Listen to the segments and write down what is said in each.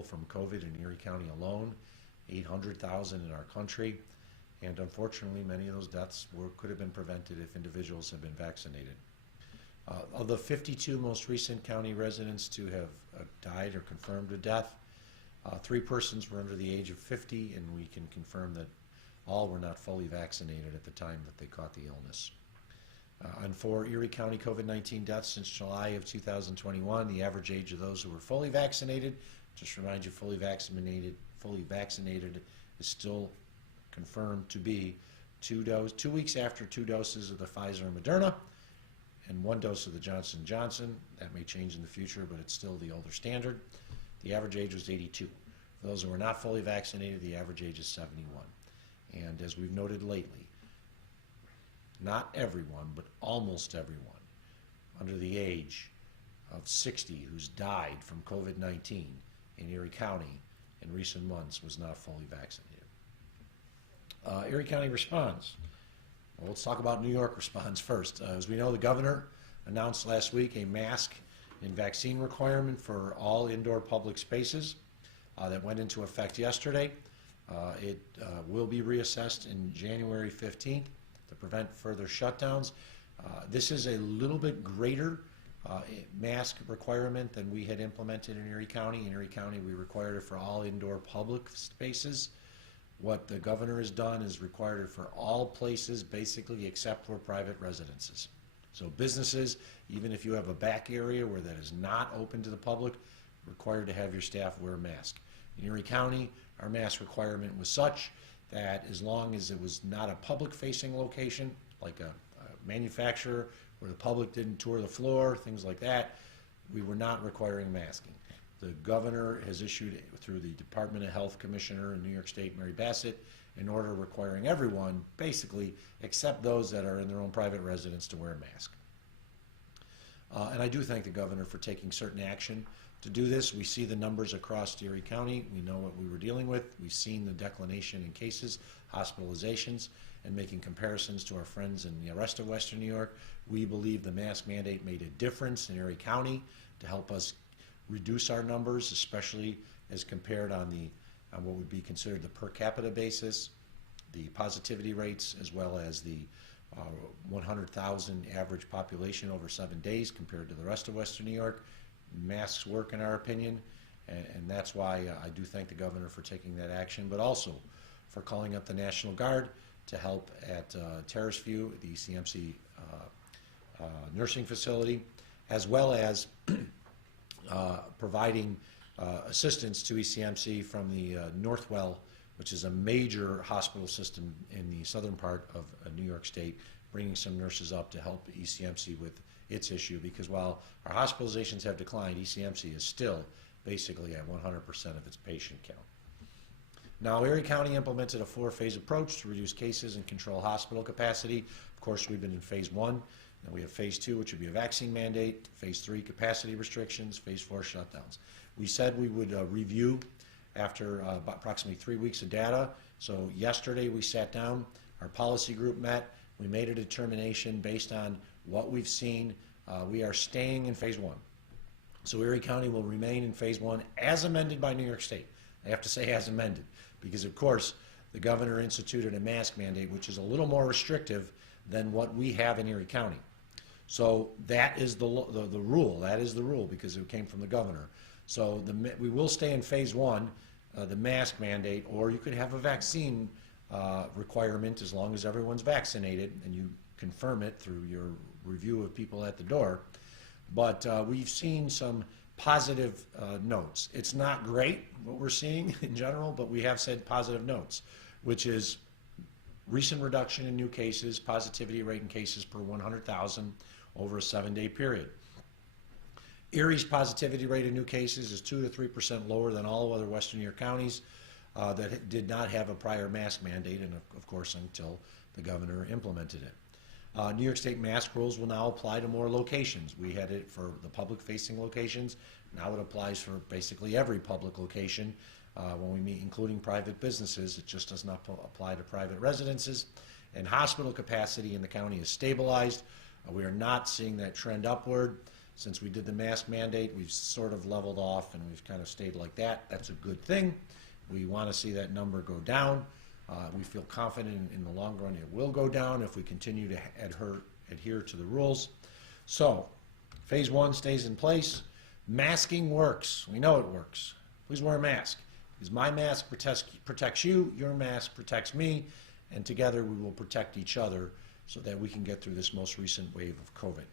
from COVID in Erie County alone, 800,000 in our country, and unfortunately many of those deaths could have been prevented if individuals had been vaccinated. Of the 52 most recent county residents to have died or confirmed a death, 3 persons were under the age of 50, and we can confirm that all were not fully vaccinated at the time that they caught the illness. And for Erie County COVID-19 deaths since July of 2021, the average age of those who were fully vaccinated, just remind you, fully vaccinated is still confirmed to be 2 weeks after 2 doses of the Pfizer and Moderna, and 1 dose of the Johnson & Johnson. That may change in the future, but it's still the older standard. The average age was 82. For those who were not fully vaccinated, the average age is 71. And as we've noted lately, not everyone, but almost everyone under the age of 60 who's died from COVID-19 in Erie County in recent months was not fully vaccinated. Erie County responds. Well, let's talk about New York response first. As we know, the governor announced last week a mask and vaccine requirement for all indoor public spaces that went into effect yesterday. It will be reassessed in January 15th to prevent further shutdowns. This is a little bit greater mask requirement than we had implemented in Erie County. In Erie County, we required it for all indoor public spaces. What the governor has done is required it for all places, basically, except for private residences. So businesses, even if you have a back area where that is not open to the public, required to have your staff wear a mask. In Erie County, our mask requirement was such that as long as it was not a public-facing location, like a manufacturer where the public didn't tour the floor, things like that, we were not requiring masking. The governor has issued, through the Department of Health Commissioner in New York State, Mary Bassett, an order requiring everyone, basically, except those that are in their own private residence, to wear a mask. And I do thank the governor for taking certain action to do this. We see the numbers across Erie County. We know what we were dealing with. We've seen the declination in cases, hospitalizations, and making comparisons to our friends in the rest of Western New York. We believe the mask mandate made a difference in Erie County to help us reduce our numbers, especially as compared on what would be considered the per capita basis, the positivity rates, as well as the 100,000 average population over 7 days compared to the rest of Western New York. Masks work, in our opinion, and that's why I do thank the governor for taking that action, but also for calling up the National Guard to help at Terrace View, the ECMC nursing facility, as well as providing assistance to ECMC from the Northwell, which is a major hospital system in the southern part of New York State, bringing some nurses up to help ECMC with its issue, because while our hospitalizations have declined, ECMC is still basically at 100% of its patient count. Now, Erie County implemented a 4-phase approach to reduce cases and control hospital capacity. Of course, we've been in phase 1. Now we have phase 2, which would be a vaccine mandate, phase 3, capacity restrictions, phase 4, shutdowns. We said we would review after approximately 3 weeks of data. So yesterday we sat down, our policy group met, we made a determination based on what we've seen. We are staying in phase 1. So Erie County will remain in phase 1 as amended by New York State. I have to say as amended, because of course the governor instituted a mask mandate which is a little more restrictive than what we have in Erie County. So that is the rule. That is the rule because it came from the governor. So we will stay in phase 1, the mask mandate, or you could have a vaccine requirement as long as everyone's vaccinated and you confirm it through your review of people at the door. But we've seen some positive notes. It's not great what we're seeing in general, but we have said positive notes, which is recent reduction in new cases, positivity rate in cases per 100,000 over a 7-day period. Erie's positivity rate in new cases is 2 to 3% lower than all other Western New York counties that did not have a prior mask mandate, and of course until the governor implemented it. New York State mask rules will now apply to more locations. We had it for the public-facing locations. Now it applies for basically every public location when we meet, including private businesses. It just does not apply to private residences. And hospital capacity in the county is stabilized. We are not seeing that trend upward. Since we did the mask mandate, we've sort of leveled off and we've kind of stayed like that. That's a good thing. We want to see that number go down. We feel confident in the long run it will go down if we continue to adhere to the rules. So, phase 1 stays in place. Masking works. We know it works. Please wear a mask. Because my mask protects you, your mask protects me, and together we will protect each other so that we can get through this most recent wave of COVID.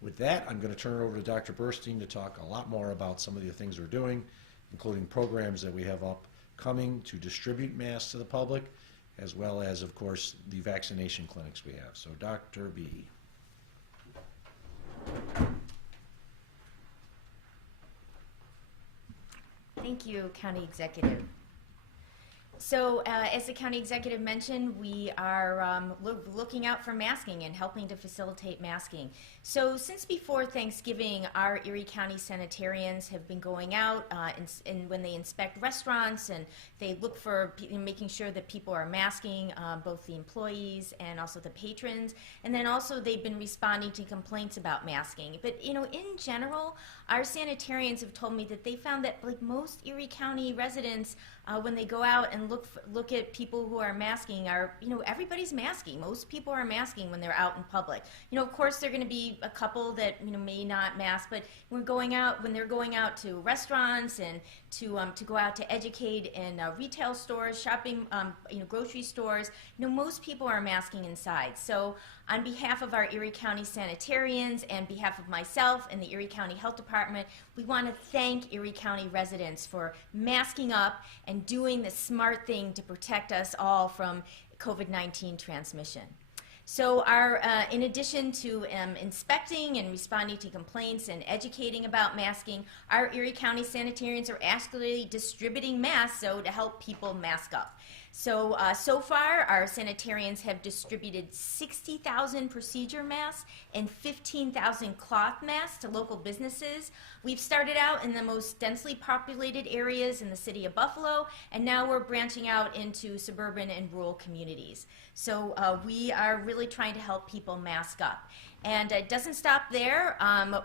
With that, I'm going to turn it over to Dr. Burstein to talk a lot more about some of the things we're doing, including programs that we have upcoming to distribute masks to the public, as well as, of course, the vaccination clinics we have. So, Dr. B. Thank you, County Executive. So, as the County Executive mentioned, we are looking out for masking and helping to facilitate masking. So, since before Thanksgiving, our Erie County sanitarians have been going out and when they inspect restaurants, and they look for making sure that people are masking, both the employees and also the patrons. And then also they've been responding to complaints about masking. But in general, our sanitarians have told me that they found that like most Erie County residents, when they go out and look at people who are masking, everybody's masking. Most people are masking when they're out in public. Of course, there are going to be a couple that may not mask, but when they're going out to restaurants and to go out to educate in retail stores, shopping, grocery stores, most people are masking inside. So, on behalf of our Erie County sanitarians and behalf of myself and the Erie County Health Department, we want to thank Erie County residents for masking up and doing the smart thing to protect us all from COVID-19 transmission. So in addition to inspecting and responding to complaints and educating about masking, our Erie County sanitarians are actually distributing masks to help people mask up. So, so far, our sanitarians have distributed 60,000 procedure masks and 15,000 cloth masks to local businesses. We've started out in the most densely populated areas in the city of Buffalo, and now we're branching out into suburban and rural communities. So we are really trying to help people mask up. And it doesn't stop there.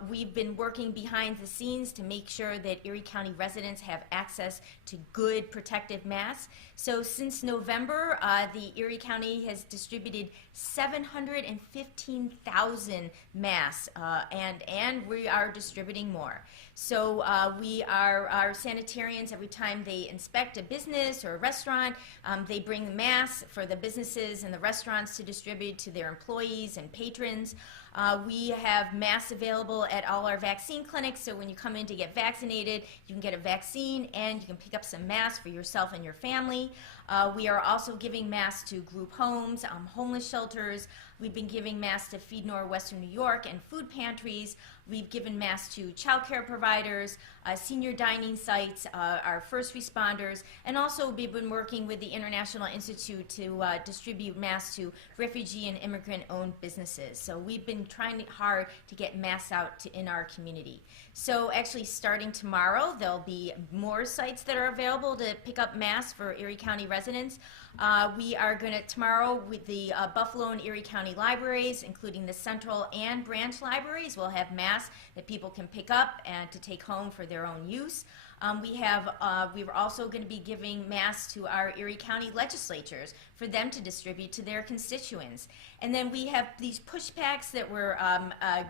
We've been working behind the scenes to make sure that Erie County residents have access to good protective masks. So since November, the Erie County has distributed 715,000 masks, and we are distributing more. So our sanitarians, every time they inspect a business or a restaurant, they bring masks for the businesses and the restaurants to distribute to their employees and patrons. We have masks available at all our vaccine clinics, so when you come in to get vaccinated, you can get a vaccine and you can pick up some masks for yourself and your family. We are also giving masks to group homes, homeless shelters. We've been giving masks to Feed Northwestern New York and food pantries. We've given masks to child care providers, senior dining sites, our first responders, and also we've been working with the International Institute to distribute masks to refugee and immigrant-owned businesses. So we've been trying hard to get masks out in our community. So actually starting tomorrow, there'll be more sites that are available to pick up masks for Erie County residents. We are going to, tomorrow, with the Buffalo and Erie County libraries, including the central and branch libraries, we'll have masks that people can pick up and to take home for their own use. We were also going to be giving masks to our Erie County legislatures for them to distribute to their constituents. And then we have these push packs that we're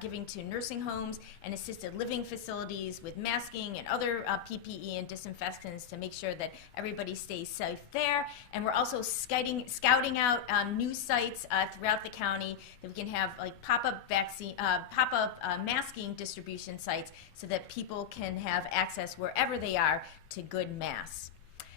giving to nursing homes and assisted living facilities with masking and other PPE and disinfectants to make sure that everybody stays safe there. And we're also scouting out new sites throughout the county that we can have like pop-up masking distribution sites so that people can have access wherever they are to good masks.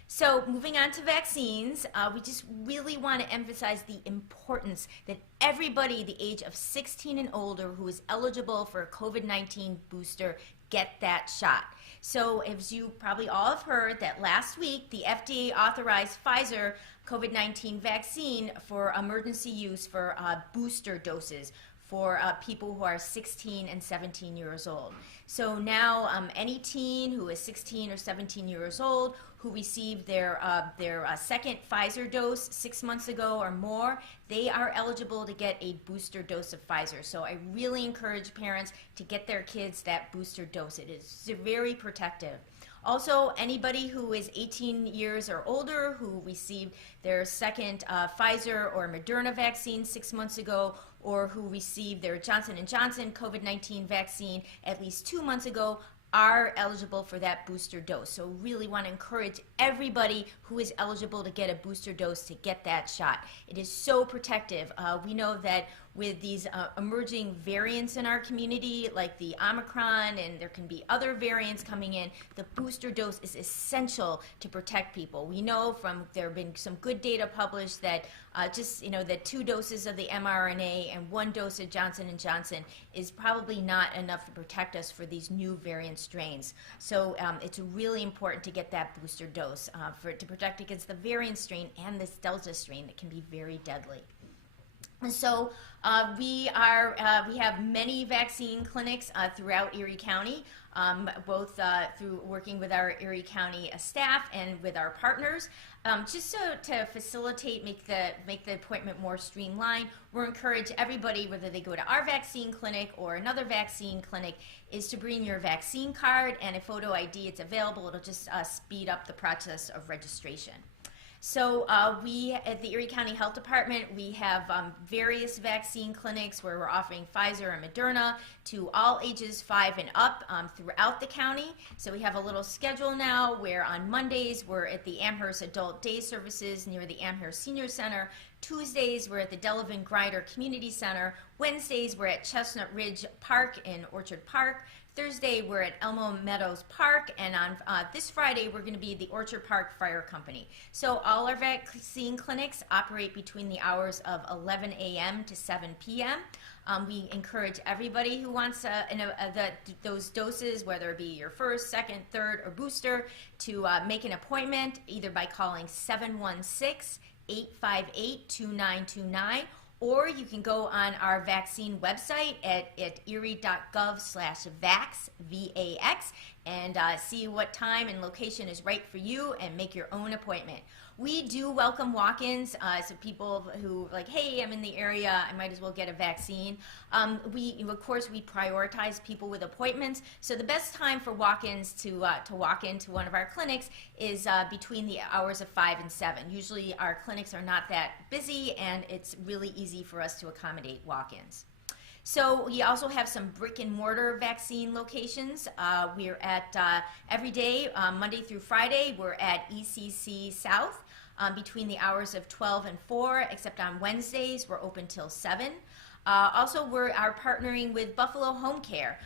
So moving on to vaccines, we just really want to emphasize the importance that everybody the age of 16 and older who is eligible for a COVID-19 booster get that shot. So as you probably all have heard that last week, the FDA authorized Pfizer COVID-19 vaccine for emergency use for booster doses for people who are 16 and 17 years old. So now any teen who is 16 or 17 years old who received their second Pfizer dose 6 months ago or more, they are eligible to get a booster dose of Pfizer. So I really encourage parents to get their kids that booster dose. It is very protective. Also, anybody who is 18 years or older who received their second Pfizer or Moderna vaccine 6 months ago, or who received their Johnson & Johnson COVID-19 vaccine at least 2 months ago, are eligible for that booster dose. So really want to encourage everybody who is eligible to get a booster dose to get that shot. It is so protective. We know that with these emerging variants in our community, like the Omicron, and there can be other variants coming in, the booster dose is essential to protect people. We know from, there have been some good data published that that 2 doses of the mRNA and 1 dose of Johnson & Johnson is probably not enough to protect us for these new variant strains. So it's really important to get that booster dose to protect against the variant strain and this Delta strain that can be very deadly. And so we have many vaccine clinics throughout Erie County, both through working with our Erie County staff and with our partners. Just to facilitate, make the appointment more streamlined, we'll encourage everybody, whether they go to our vaccine clinic or another vaccine clinic, is to bring your vaccine card and a photo ID. It's available. It'll just speed up the process of registration. So we at the Erie County Health Department, we have various vaccine clinics where we're offering Pfizer and Moderna to all ages 5 and up throughout the county. So we have a little schedule now where on Mondays we're at the Amherst Adult Day Services near the Amherst Senior Center. Tuesdays we're at the Delavan Grider Community Center. Wednesdays we're at Chestnut Ridge Park in Orchard Park. Thursday, we're at Elmo Meadows Park, and on this Friday, we're going to be at the Orchard Park Fire Company. So all our vaccine clinics operate between the hours of 11 a.m. to 7 p.m. We encourage everybody who wants those doses, whether it be your first, second, third, or booster, to make an appointment either by calling 716-858-2929, or you can go on our vaccine website at erie.gov/vax, V-A-X, and see what time and location is right for you and make your own appointment. We do welcome walk-ins, so people who like, hey, I'm in the area, I might as well get a vaccine. Of course, we prioritize people with appointments, so the best time for walk-ins to walk into one of our clinics is between the hours of 5 and 7. Usually our clinics are not that busy, and it's really easy for us to accommodate walk-ins. So we also have some brick-and-mortar vaccine locations. We're at every day, Monday through Friday, we're at ECC South between the hours of 12 and 4, except on Wednesdays we're open till 7. Also, we are partnering with Buffalo Home Care.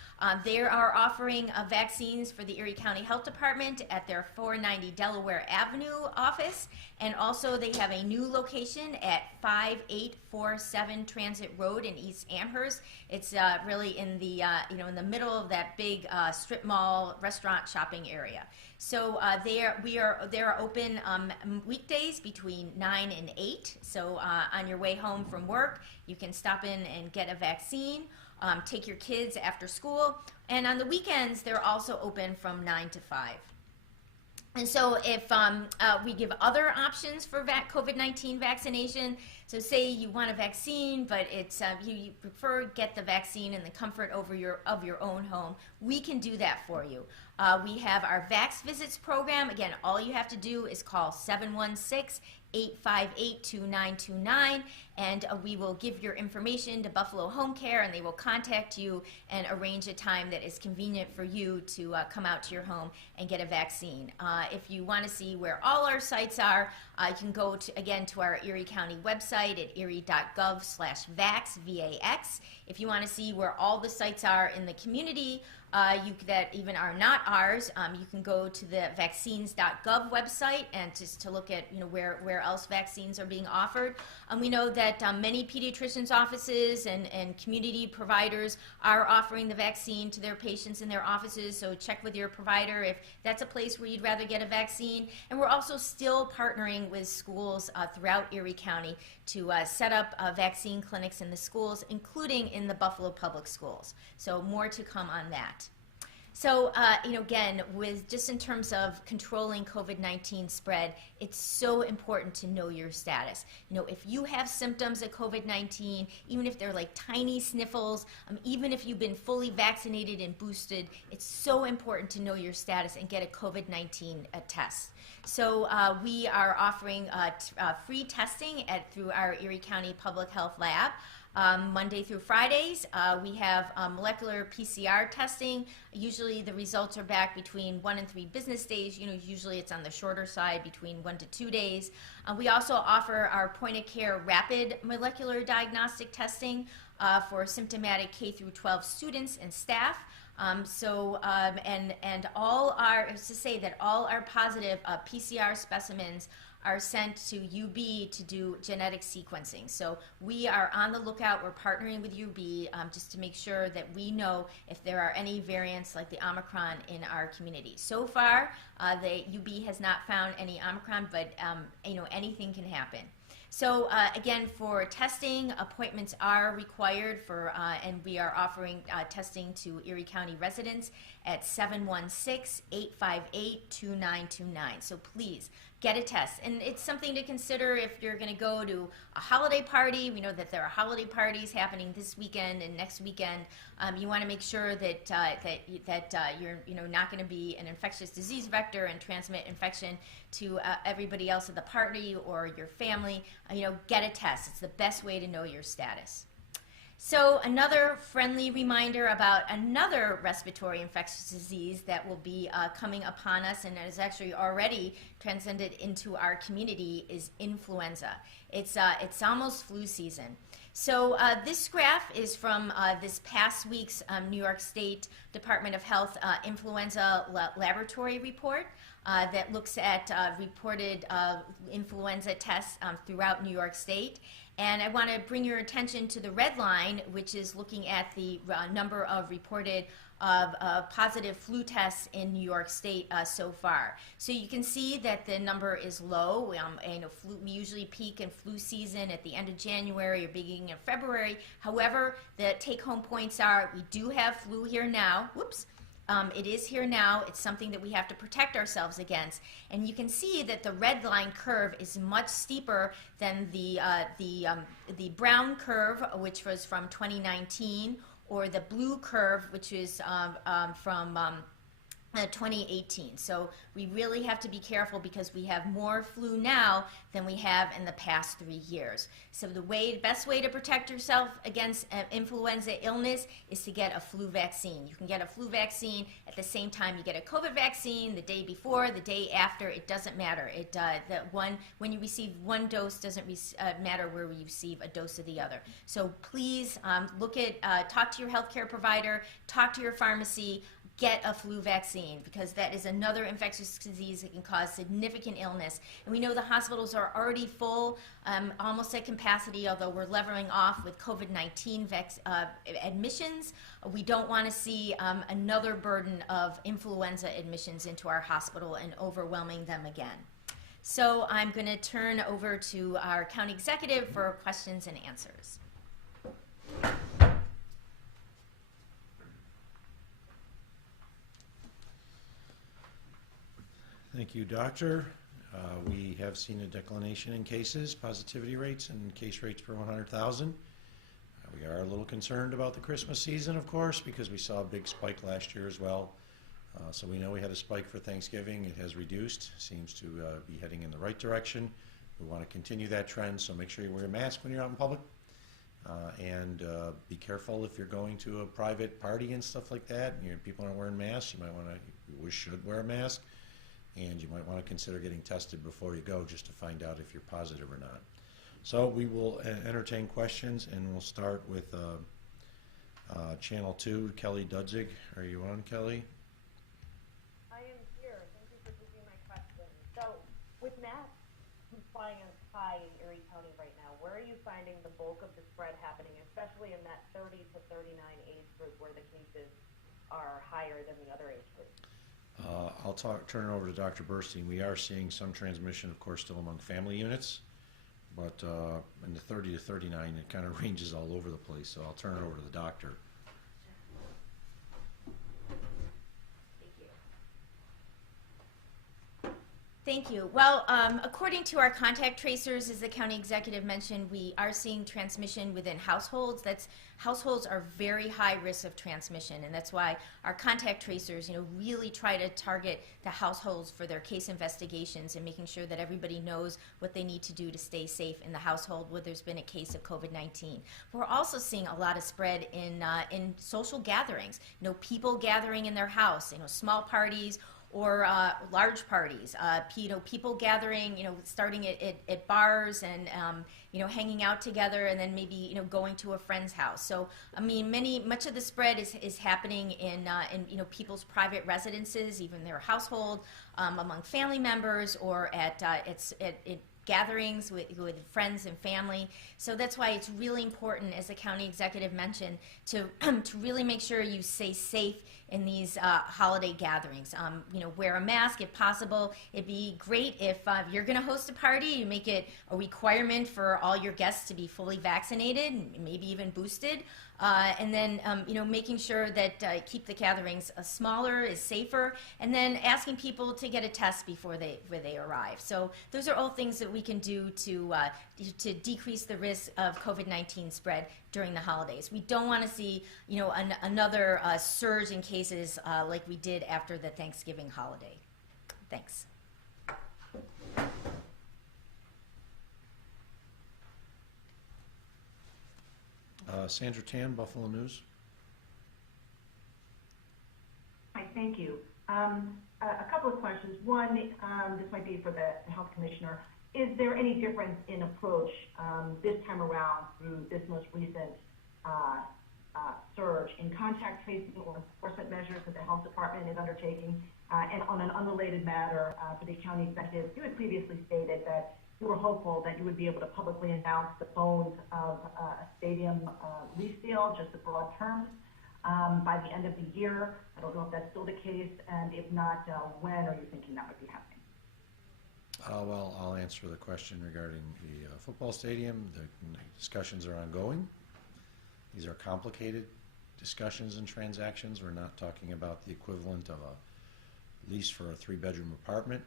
They are offering vaccines for the Erie County Health Department at their 490 Delaware Avenue office, and also they have a new location at 5847 Transit Road in East Amherst. It's really in the in the middle of that big strip mall restaurant shopping area. So they are open weekdays between 9 and 8. So on your way home from work, you can stop in and get a vaccine. Take your kids after school, and on the weekends they're also open from 9 to 5. And so if we give other options for COVID-19 vaccination, so say you want a vaccine, but it's you prefer get the vaccine in the comfort of your own home, we can do that for you. We have our Vax Visits Program. Again, all you have to do is call 716-858-2929, and we will give your information to Buffalo Home Care, and they will contact you and arrange a time that is convenient for you to come out to your home and get a vaccine. If you want to see where all our sites are, you can go to our Erie County website at erie.gov/vax, V-A-X. If you want to see where all the sites are in the community, that even are not ours. You can go to the vaccines.gov website and just to look at where else vaccines are being offered. We know that many pediatricians' offices and community providers are offering the vaccine to their patients in their offices, so check with your provider if that's a place where you'd rather get a vaccine. And we're also still partnering with schools throughout Erie County to set up vaccine clinics in the schools, including in the Buffalo Public Schools. So more to come on that. So, again, with just in terms of controlling COVID-19 spread, it's so important to know your status. If you have symptoms of COVID-19, even if they're like tiny sniffles, even if you've been fully vaccinated and boosted, it's so important to know your status and get a COVID-19 test. So we are offering free testing through our Erie County Public Health Lab. Monday through Fridays, we have molecular PCR testing. Usually the results are back between 1 and 3 business days. Usually it's on the shorter side, between 1 to 2 days. We also offer our point-of-care rapid molecular diagnostic testing for symptomatic K through 12 students and staff. And all our, to say that all our positive PCR specimens are sent to UB to do genetic sequencing. So we are on the lookout. We're partnering with UB just to make sure that we know if there are any variants like the Omicron in our community. So far, the UB has not found any Omicron, but anything can happen. So again, for testing, appointments are required and we are offering testing to Erie County residents at 716-858-2929. So please get a test. And it's something to consider if you're going to go to a holiday party. We know that there are holiday parties happening this weekend and next weekend. You want to make sure that you're not going to be an infectious disease vector and transmit infection to everybody else at the party or your family. Get a test. It's the best way to know your status. So another friendly reminder about another respiratory infectious disease that will be coming upon us and has actually already transcended into our community is influenza. It's almost flu season. So this graph is from this past week's New York State Department of Health influenza laboratory report that looks at reported influenza tests throughout New York State. And I want to bring your attention to the red line, which is looking at the number of reported positive flu tests in New York State so far. So you can see that the number is low. We usually peak in flu season at the end of January or beginning of February. However, the take-home points are we do have flu here now. Whoops. It is here now. It's something that we have to protect ourselves against. And you can see that the red line curve is much steeper than the brown curve, which was from 2019, or the blue curve, which is from 2018. So we really have to be careful because we have more flu now than we have in the past 3 years. So the best way to protect yourself against influenza illness is to get a flu vaccine. You can get a flu vaccine at the same time you get a COVID vaccine, the day before, the day after. It doesn't matter. When you receive one dose doesn't matter where you receive a dose of the other. So please talk to your healthcare provider, talk to your pharmacy. Get a flu vaccine because that is another infectious disease that can cause significant illness. And we know the hospitals are already full, almost at capacity, although we're leveling off with COVID-19 admissions. We don't want to see another burden of influenza admissions into our hospital and overwhelming them again. So I'm going to turn over to our county executive for questions and answers. Thank you, Doctor. We have seen a declination in cases, positivity rates, and case rates per 100,000. We are a little concerned about the Christmas season, of course, because we saw a big spike last year as well. So we know we had a spike for Thanksgiving. It has reduced, seems to be heading in the right direction. We want to continue that trend, so make sure you wear a mask when you're out in public. And be careful if you're going to a private party and stuff like that. People aren't wearing masks. You should wear a mask. And you might want to consider getting tested before you go just to find out if you're positive or not. So we will entertain questions, and we'll start with Channel 2, Kelly Dudzig. Are you on, Kelly? I am here. Thank you for taking my question. So, with mask compliance high in Erie County right now, where are you finding the bulk of the spread happening, especially in that 30 to 39 age group where the cases are higher than the other age groups? I'll turn it over to Dr. Burstein. We are seeing some transmission, of course, still among family units, but in the 30 to 39, it kind of ranges all over the place. So I'll turn it over to the doctor. Thank you. Well, according to our contact tracers, as the county executive mentioned, we are seeing transmission within households. Households are very high risk of transmission, and that's why our contact tracers, really try to target the households for their case investigations and making sure that everybody knows what they need to do to stay safe in the household where there's been a case of COVID-19. We're also seeing a lot of spread in social gatherings. People gathering in their house, small parties or large parties, people gathering, starting at bars and, hanging out together and then maybe, going to a friend's house. So, much of the spread is happening in people's private residences, even their household, among family members or at gatherings with friends and family. So that's why it's really important, as the county executive mentioned, to really make sure you stay safe in these holiday gatherings. Wear a mask if possible. It'd be great if you're going to host a party, you make it a requirement for all your guests to be fully vaccinated, maybe even boosted. And then, making sure that keep the gatherings smaller is safer, and then asking people to get a test before they arrive. So those are all things that we can do to decrease the risk of COVID-19 spread during the holidays. We don't want to see, another surge in cases like we did after the Thanksgiving holiday. Thanks. Sandra Tan, Buffalo News. Hi, thank you. A couple of questions. One, this might be for the health commissioner. Is there any difference in approach this time around through this most recent surge in contact tracing or enforcement measures that the health department is undertaking? And on an unrelated matter, for the county executive, you had previously stated that you were hopeful that you would be able to publicly announce the bones of a stadium lease deal, just the broad terms, by the end of the year. I don't know if that's still the case, and if not, when are you thinking that would be happening? Well, I'll answer the question regarding the football stadium. The discussions are ongoing. These are complicated discussions and transactions. We're not talking about the equivalent of a lease for a 3-bedroom apartment.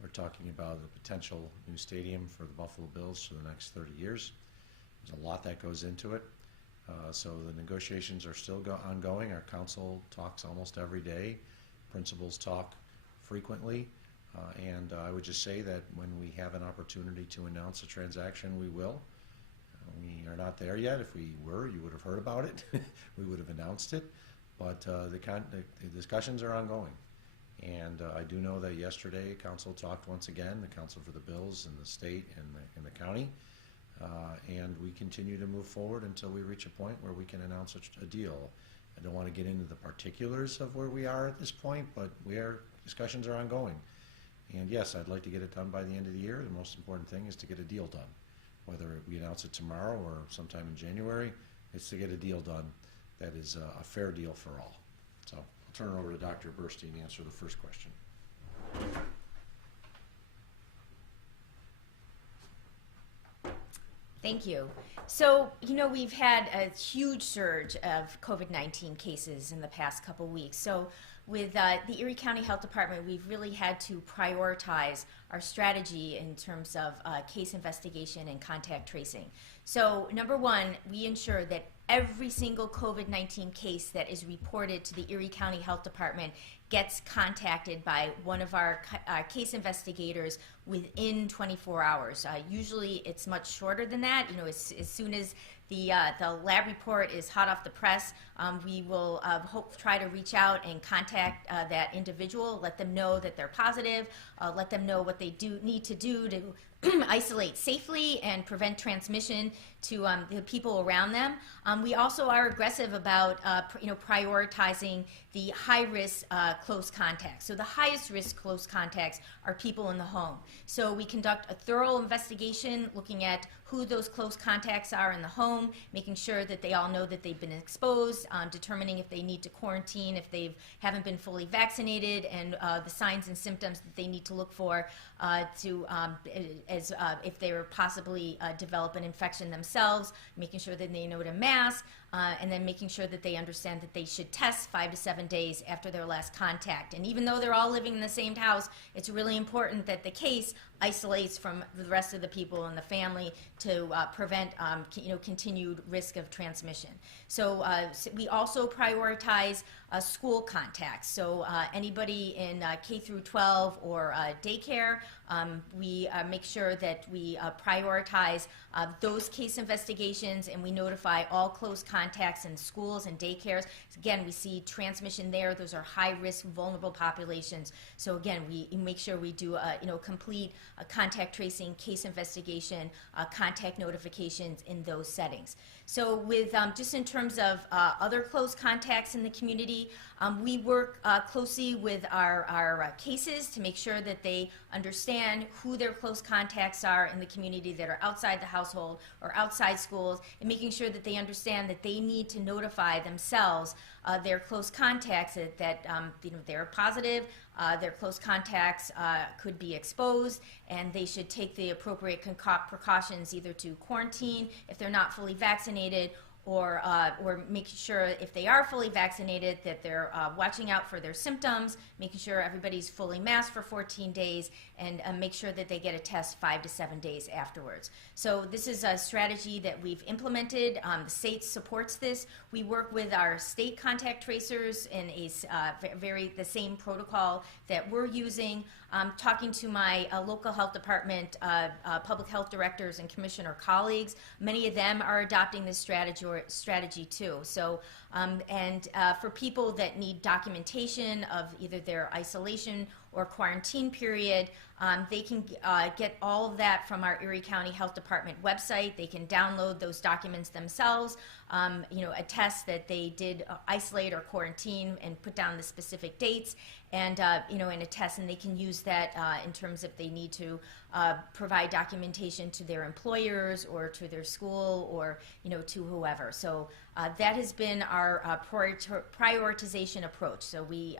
We're talking about a potential new stadium for the Buffalo Bills for the next 30 years. There's a lot that goes into it. So the negotiations are still ongoing. Our council talks almost every day. Principals talk frequently. And I would just say that when we have an opportunity to announce a transaction, we will. We are not there yet. If we were, you would have heard about it. We would have announced it. But the discussions are ongoing. And I do know that yesterday council talked once again, the council for the Bills and the state and the county. And we continue to move forward until we reach a point where we can announce a deal. I don't want to get into the particulars of where we are at this point, but discussions are ongoing. And yes, I'd like to get it done by the end of the year. The most important thing is to get a deal done. Whether we announce it tomorrow or sometime in January, it's to get a deal done that is a fair deal for all. So I'll turn it over to Dr. Burstein to answer the first question. Thank you. So, we've had a huge surge of COVID-19 cases in the past couple weeks. So with the Erie County Health Department, we've really had to prioritize our strategy in terms of case investigation and contact tracing. So number one, we ensure that every single COVID-19 case that is reported to the Erie County Health Department gets contacted by one of our case investigators within 24 hours. Usually it's much shorter than that. As soon as the lab report is hot off the press, we will try to reach out and contact that individual, let them know that they're positive, let them know what they need to do to isolate safely and prevent transmission to the people around them. We also are aggressive about prioritizing the high-risk close contacts. So the highest risk close contacts are people in the home. So we conduct a thorough investigation looking at who those close contacts are in the home, making sure that they all know that they've been exposed, determining if they need to quarantine, if they haven't been fully vaccinated, and the signs and symptoms that they need to look for if they were possibly develop an infection themselves, making sure that they know to mask, and then making sure that they understand that they should test 5 to 7 days after their last contact. And even though they're all living in the same house, it's really important that the case isolates from the rest of the people in the family to prevent continued risk of transmission. So we also prioritize school contacts. So anybody in K through 12 or daycare, we make sure that we prioritize those case investigations, and we notify all close contacts in schools and daycares. Again, we see transmission there. Those are high-risk, vulnerable populations. So again, we make sure we do complete contact tracing, case investigation, contact notifications in those settings. So with just in terms of other close contacts in the community, we work closely with our cases to make sure that they understand who their close contacts are in the community that are outside the household or outside schools, and making sure that they understand that they need to notify themselves their close contacts that they're positive, their close contacts could be exposed, and they should take the appropriate precautions either to quarantine if they're not fully vaccinated, or making sure if they are fully vaccinated that they're watching out for their symptoms, making sure everybody's fully masked for 14 days, and make sure that they get a test 5 to 7 days afterwards. So this is a strategy that we've implemented. The state supports this. We work with our state contact tracers in the same protocol that we're using. Talking to my local health department, public health directors and commissioner colleagues, many of them are adopting this strategy too. So, for people that need documentation of either their isolation or quarantine period, they can get all of that from our Erie County Health Department website. They can download those documents themselves, attest that they did isolate or quarantine and put down the specific dates, and attest, and they can use that in terms if they need to provide documentation to their employers or to their school or to whoever. So that has been our prioritization approach. So we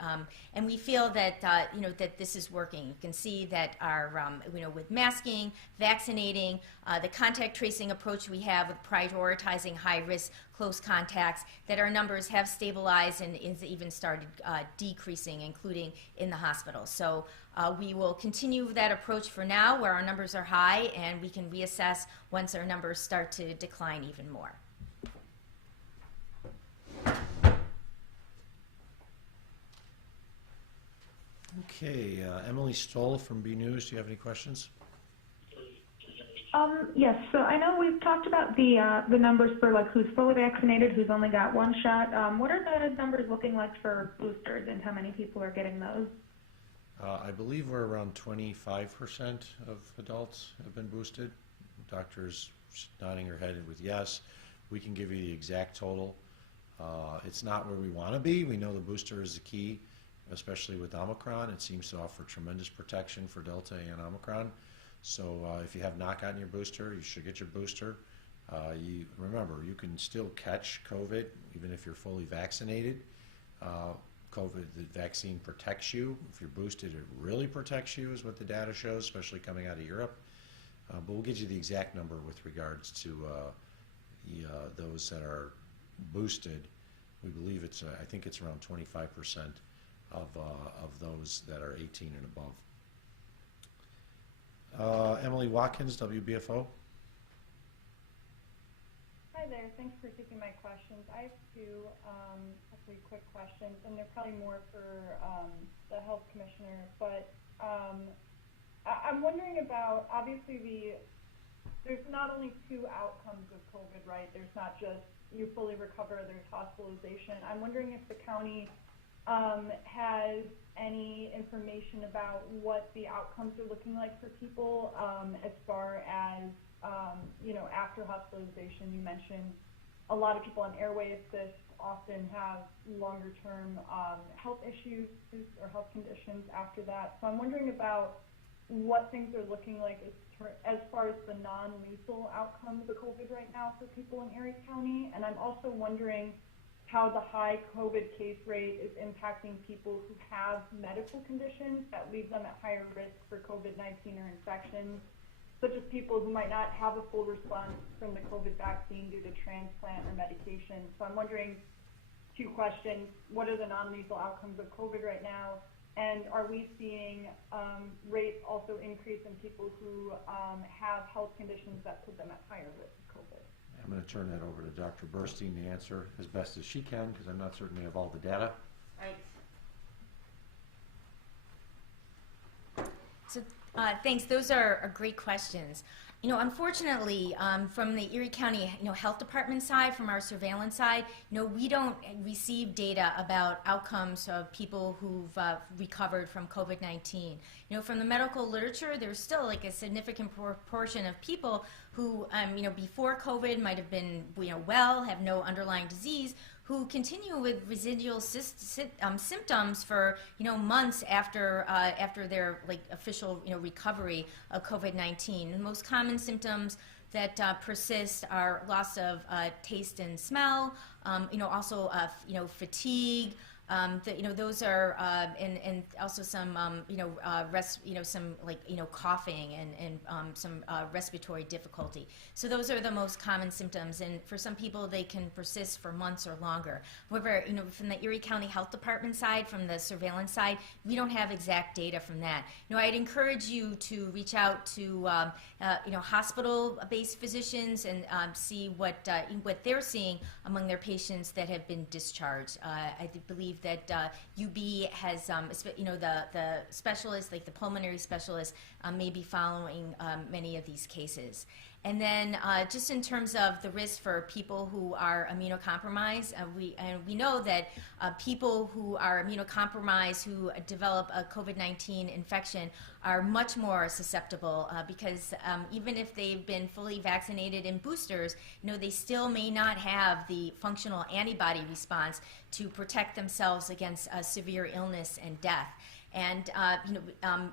feel that that this is working. You can see that our with masking, vaccinating, the contact tracing approach we have with prioritizing high risk close contacts, that our numbers have stabilized and even started decreasing, including in the hospital. So we will continue that approach for now, where our numbers are high, and we can reassess once our numbers start to decline even more. Okay, Emily Stoll from B News, do you have any questions? Yes, so I know we've talked about the numbers for who's fully vaccinated, who's only got one shot. What are the numbers looking like for boosters, and how many people are getting those? I believe we're around 25% of adults have been boosted. Doctors nodding her head with yes. We can give you the exact total. It's not where we want to be. We know the booster is the key, especially with Omicron. It seems to offer tremendous protection for Delta and Omicron. So if you have not gotten your booster, you should get your booster. Remember, you can still catch COVID even if you're fully vaccinated. COVID, the vaccine protects you. If you're boosted, it really protects you, is what the data shows, especially coming out of Europe. But we'll get you the exact number with regards to those that are boosted. We believe I think it's around 25% of those that are 18 and above. Emily Watkins, WBFO. Hi there. Thanks for taking my questions. I have two hopefully quick questions, and they're probably more for the health commissioner. But I'm wondering about, obviously, there's not only two outcomes of COVID, right? There's not just you fully recover, there's hospitalization. I'm wondering if the county has any information about what the outcomes are looking like for people as far as, after hospitalization. You mentioned a lot of people on airway assist often have longer-term health issues or health conditions after that. So I'm wondering about what things are looking like as far as the non-lethal outcomes of COVID right now for people in Erie County. And I'm also wondering how the high COVID case rate is impacting people who have medical conditions that leave them at higher risk for COVID-19 or infections, such as people who might not have a full response from the COVID vaccine due to transplant or medication. So I'm wondering, two questions: what are the non-lethal outcomes of COVID right now? And are we seeing rates also increase in people who have health conditions that put them at higher risk of COVID? I'm going to turn that over to Dr. Burstein to answer as best as she can, because I'm not certain we have all the data. Right. So thanks. Those are great questions. You know, unfortunately, from the Erie County, Health Department side, from our surveillance side, we don't receive data about outcomes of people who've recovered from COVID-19. From the medical literature, there's still like a significant proportion of people who, before COVID might have been, well, have no underlying disease, who continue with residual symptoms for months after their official recovery of COVID-19. The most common symptoms that persist are loss of taste and smell, also fatigue. Those are and also some some coughing and some respiratory difficulty. So those are the most common symptoms, and for some people they can persist for months or longer. However, from the Erie County Health Department side, from the surveillance side, we don't have exact data from that. I'd encourage you to reach out to hospital-based physicians and see what they're seeing among their patients that have been discharged. I believe that UB has, the specialists, like the pulmonary specialists, may be following many of these cases. And then just in terms of the risk for people who are immunocompromised, we know that people who are immunocompromised who develop a COVID-19 infection are much more susceptible because even if they've been fully vaccinated in boosters, they still may not have the functional antibody response to protect themselves against severe illness and death. And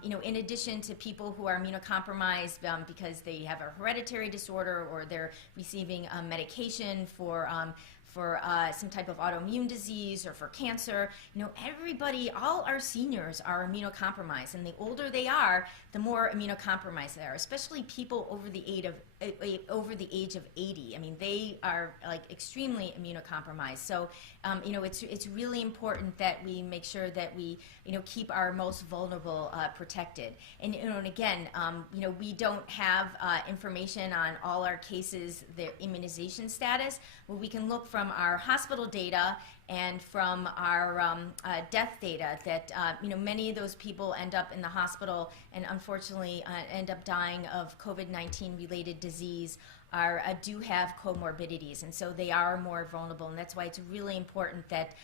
in addition to people who are immunocompromised because they have a hereditary disorder or they're receiving medication for some type of autoimmune disease or for cancer, everybody, all our seniors are immunocompromised, and the older they are, the more immunocompromised they are, especially people over the age of 80. I mean, they are extremely immunocompromised. So, it's really important that we make sure that we, keep our most vulnerable protected. And, and again, we don't have information on all our cases, their immunization status. Well, we can look from our hospital data and from our death data that many of those people end up in the hospital and unfortunately end up dying of COVID-19 related disease do have comorbidities, and so they are more vulnerable, and that's why it's really important that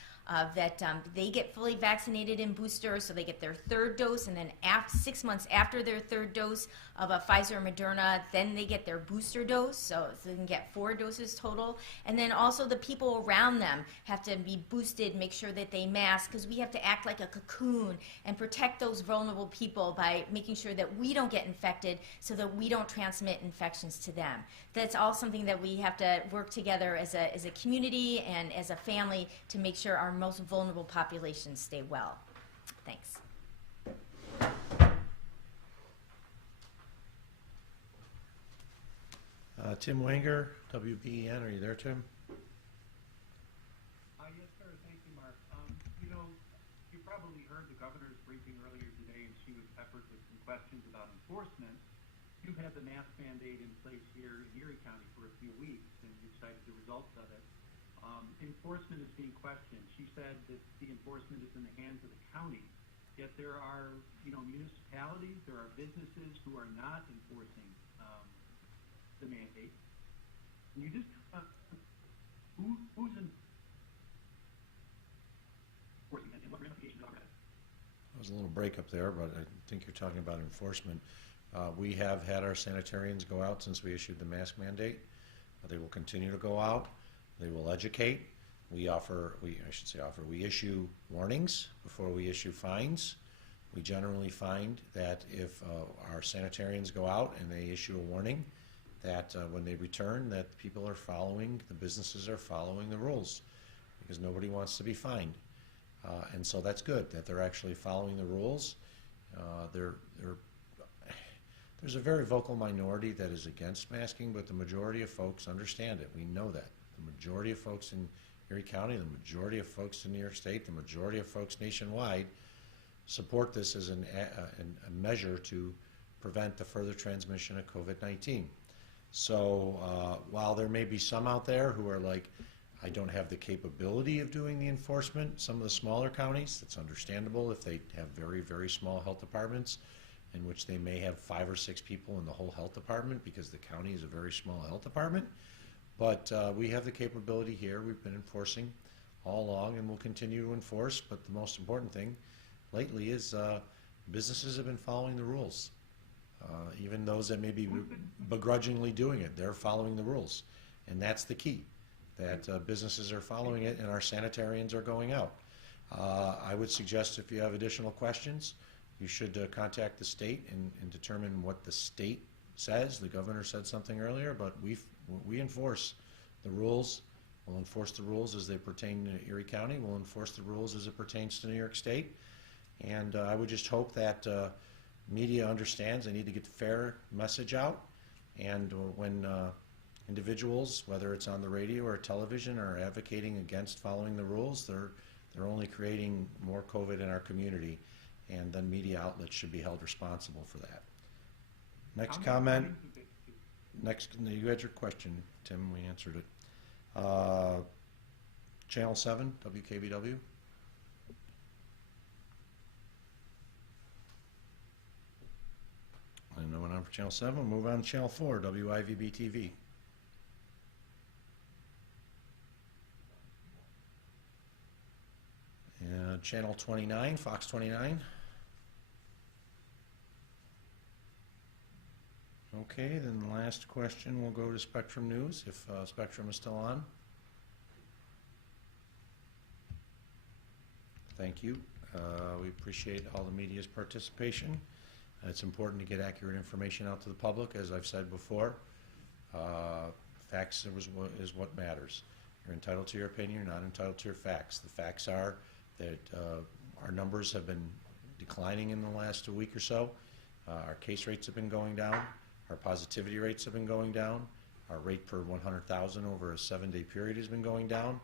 they get fully vaccinated in boosters, so they get their third dose, and then 6 months after their third dose of a Pfizer or Moderna, then they get their booster dose, so they can get 4 doses total. And then also the people around them have to be boosted, make sure that they mask, because we have to act like a cocoon and protect those vulnerable people by making sure that we don't get infected so that we don't transmit infections to them. That's all something that we have to work together as a community and as a family to make sure our most vulnerable populations stay well. Thanks. Tim Wanger, WBEN, are you there, Tim? Yes, sir. Thank you, Mark. You probably heard the governor's briefing earlier today, and she was peppered with some questions about enforcement. You've had the mask mandate in place here in Erie County for a few weeks, and you cited the results of it. Enforcement is being questioned. She said that the enforcement is in the hands of the county, yet there are, municipalities, there are businesses who are not enforcing the mandate. Can you just who's enforcing it and what ramifications are that? There was a little break up there, but I think you're talking about enforcement. We have had our sanitarians go out since we issued the mask mandate. They will continue to go out. They will educate. We issue warnings before we issue fines. We generally find that if our sanitarians go out and they issue a warning, that when they return, that people are following, the businesses are following the rules, because nobody wants to be fined. And so that's good that they're actually following the rules. There's a very vocal minority that is against masking, but the majority of folks understand it. We know that. The majority of folks in Erie County, the majority of folks in New York State, the majority of folks nationwide support this as a measure to prevent the further transmission of COVID-19. So while there may be some out there who are like, I don't have the capability of doing the enforcement, some of the smaller counties, it's understandable if they have very, very small health departments in which they may have 5 or 6 people in the whole health department because the county is a very small health department. But we have the capability here. We've been enforcing all along and will continue to enforce. But the most important thing lately is businesses have been following the rules. Even those that may be begrudgingly doing it, they're following the rules. And that's the key, that businesses are following it and our sanitarians are going out. I would suggest if you have additional questions, you should contact the state and determine what the state says. The governor said something earlier, but we enforce the rules. We'll enforce the rules as they pertain to Erie County. We'll enforce the rules as it pertains to New York State. And I would just hope that media understands they need to get the fair message out. And when individuals, whether it's on the radio or television, are advocating against following the rules, they're only creating more COVID in our community. And then media outlets should be held responsible for that. Next comment. Next, you had your question, Tim. We answered it. Channel 7, WKBW. And no one on for Channel 7. We'll move on to Channel 4, WIVB TV. And Channel 29, Fox 29. Okay, then the last question will go to Spectrum News, if Spectrum is still on. Thank you. We appreciate all the media's participation. It's important to get accurate information out to the public, as I've said before. Facts is what matters. You're entitled to your opinion, you're not entitled to your facts. The facts are that our numbers have been declining in the last week or so. Our case rates have been going down. Our positivity rates have been going down. Our rate per 100,000 over a 7-day period has been going down.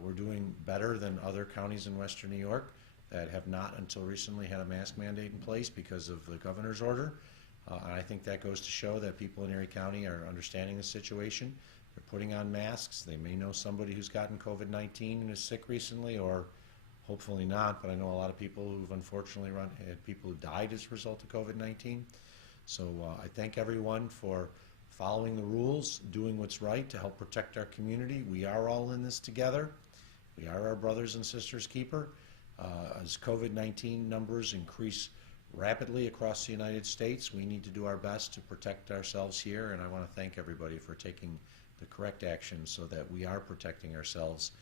We're doing better than other counties in Western New York that have not until recently had a mask mandate in place because of the governor's order. And I think that goes to show that people in Erie County are understanding the situation. They're putting on masks. They may know somebody who's gotten COVID-19 and is sick recently, or hopefully not, but I know a lot of people who've unfortunately had people who died as a result of COVID-19. So I thank everyone for following the rules, doing what's right to help protect our community. We are all in this together. We are our brothers and sisters keeper. As COVID-19 numbers increase rapidly across the United States, we need to do our best to protect ourselves here, and I want to thank everybody for taking the correct action so that we are protecting ourselves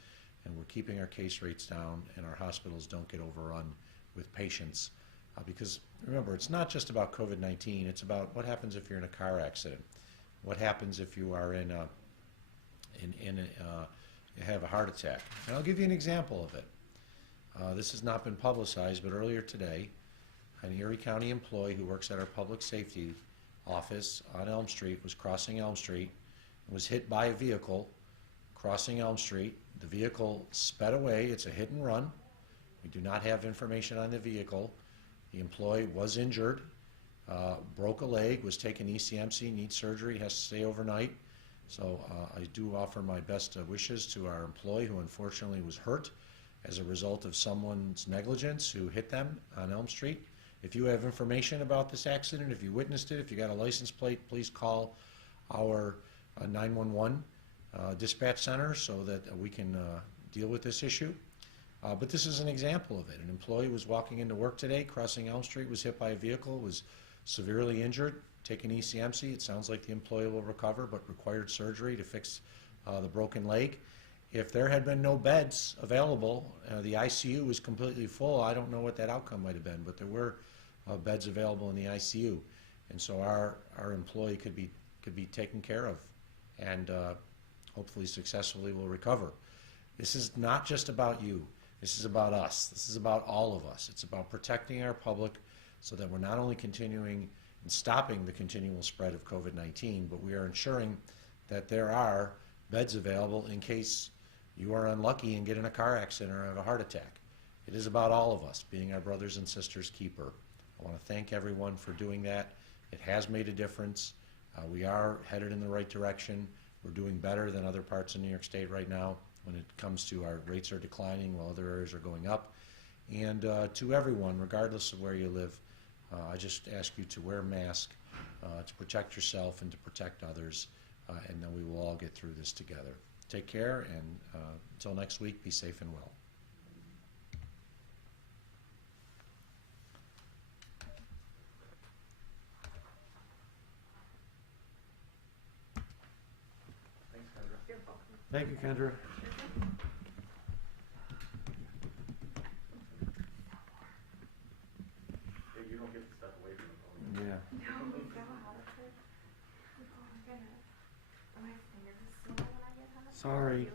and we're keeping our case rates down and our hospitals don't get overrun with patients. Because remember, it's not just about COVID-19, it's about what happens if you're in a car accident. What happens if you are you have a heart attack? And I'll give you an example of it. This has not been publicized, but earlier today, an Erie County employee who works at our public safety office on Elm Street was crossing Elm Street and was hit by a vehicle crossing Elm Street. The vehicle sped away. It's a hit and run. We do not have information on the vehicle. The employee was injured, broke a leg, was taken ECMC, needs surgery, has to stay overnight. So I do offer my best wishes to our employee who unfortunately was hurt as a result of someone's negligence who hit them on Elm Street. If you have information about this accident, if you witnessed it, if you got a license plate, please call our 911 dispatch center so that we can deal with this issue. But this is an example of it. An employee was walking into work today, crossing Elm Street, was hit by a vehicle, was severely injured, taken ECMC. It sounds like the employee will recover, but required surgery to fix the broken leg. If there had been no beds available, the ICU was completely full, I don't know what that outcome might have been, but there were beds available in the ICU. And so our employee could be taken care of, and hopefully successfully will recover. This is not just about you. This is about us. This is about all of us. It's about protecting our public so that we're not only continuing and stopping the continual spread of COVID-19, but we are ensuring that there are beds available in case you are unlucky and get in a car accident or have a heart attack. It is about all of us being our brothers and sisters' keeper. I want to thank everyone for doing that. It has made a difference. We are headed in the right direction. We're doing better than other parts of New York State right now when it comes to our rates are declining while other areas are going up. And to everyone, regardless of where you live, I just ask you to wear a mask, to protect yourself and to protect others, and then we will all get through this together. Take care, and until next week, be safe and well. Thank you, Kendra. Hey, you don't get to step away from the podium. Yeah. No, we go out of it. Oh my goodness. My fingers are so when I get hot. Sorry.